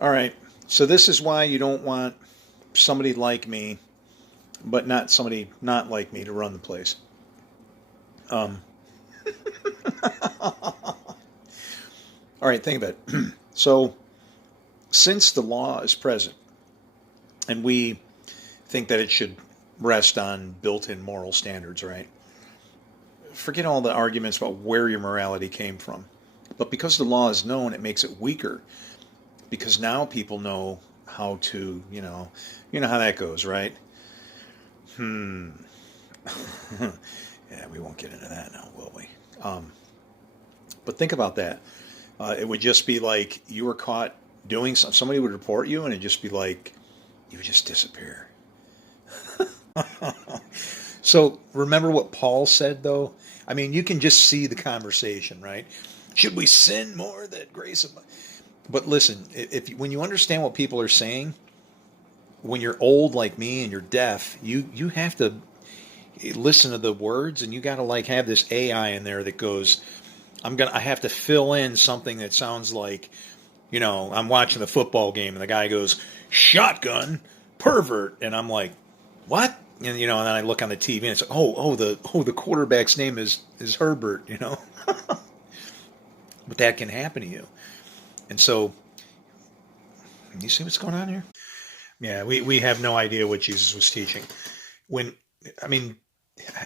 All right. So this is why you don't want somebody like me, but not somebody not like me to run the place. Um, all right, think about it. So since the law is present, and we think that it should rest on built-in moral standards, right? Forget all the arguments about where your morality came from. But because the law is known, it makes it weaker because now people know how to, you know how that goes, right? Hmm. Yeah, we won't get into that now, will we? Um, but think about that. It would just be like you were caught doing something. Somebody would report you, and it'd just be like you would just disappear. So remember what Paul said, though. I mean, you can just see the conversation, right? Should we sin more that grace? But listen, if when you understand what people are saying, when you're old like me and you're deaf, you have to listen to the words, and you got to like have this AI in there that goes, I have to fill in something that sounds like, I'm watching the football game and the guy goes, shotgun, pervert. And I'm like, what? And then I look on the TV and it's like, the quarterback's name is Herbert. But that can happen to you. And so, you see what's going on here? Yeah, we have no idea what Jesus was teaching. When, I mean,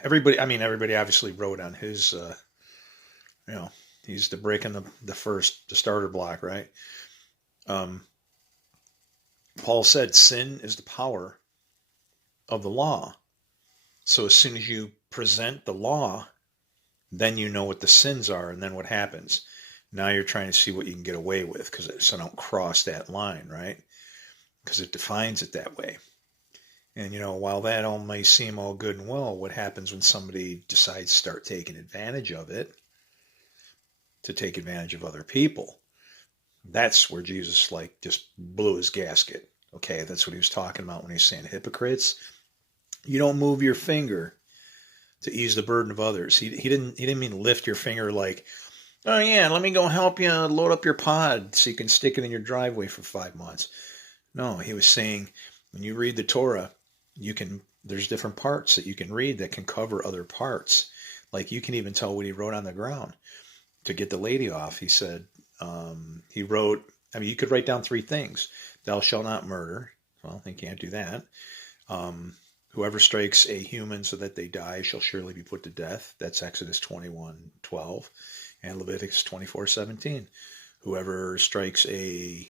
everybody obviously wrote on his, you know, he's the breaking the starter block, right? Um, Paul said sin is the power of the law. So as soon as you present the law, then you know what the sins are, and then what happens? Now you're trying to see what you can get away with, so don't cross that line, right? Because it defines it that way. And while that all may seem all good and well, what happens when somebody decides to start taking advantage of it to take advantage of other people? That's where Jesus like just blew his gasket. Okay, that's what he was talking about when he's saying hypocrites. You don't move your finger to ease the burden of others. He didn't mean lift your finger like, oh yeah, let me go help you load up your pod so you can stick it in your driveway for 5 months. No, he was saying when you read the Torah, there's different parts that you can read that can cover other parts. Like you can even tell what he wrote on the ground to get the lady off. He said he wrote. I mean, you could write down three things: "Thou shalt not murder." Well, they can't do that. Um, Whoever strikes a human so that they die shall surely be put to death. That's Exodus 21:12 and Leviticus 24:17. Whoever strikes a